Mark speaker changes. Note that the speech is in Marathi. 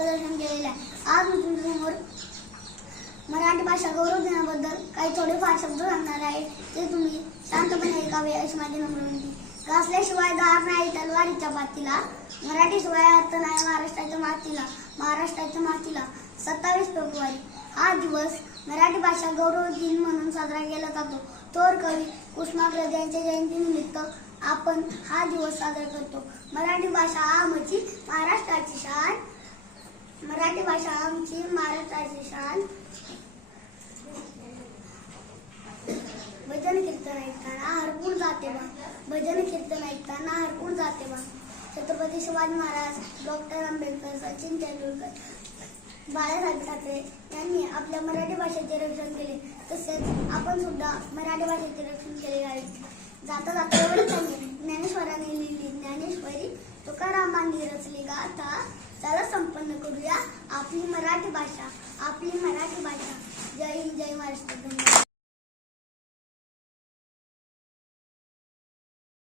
Speaker 1: मार्गदर्शन केलेलं आहे. आज मी तुमच्यासमोर मराठी भाषा गौरव दिनाबद्दल काही थोडेफार शब्द सांगणार आहे. ते तुम्ही शांतपणे ऐकावे अशी माझी नम्र विनंती. घासल्याशिवाय दार नाही तलवारीच्या पातीला मराठीशिवाय अर्थ नाही महाराष्ट्राच्या मातीला. महाराष्ट्राच्या मातीला. सत्तावीस फेब्रुवारी. हा दिवस मराठी भाषा गौरव दिन म्हणून साजरा केला जातो. थोर कवी कुसुमाग्रज यांच्या जयंतीनिमित्त आपण हा दिवस साजरा करतो. मराठी भाषा हा म्हणजे महाराष्ट्राची शान मराठी भाषा आमची महाराष्ट्राची शान. भजन कीर्तन ऐकताना हरपूर जाते बा. भजन कीर्तन ऐकताना हरपूर जाते बा. छत्रपती शिवाजी महाराज डॉक्टर आंबेडकर सचिन तेंडुलकर बाळासाहेब ठाकरे यांनी आपल्या मराठी भाषेचे रक्षण केले. तसेच आपण सुद्धा मराठी भाषेचे रक्षण केले आहे. जाता जाता एवढंच आहे ज्ञानेश्वरांनी लिहिली. ज्ञानेश्वरी तुकारामांनी रचली. गाथा त्याला संपन्न करूया. मराठी भाषा आपली मराठी भाषा. जय हिंद जय महाराष्ट्र.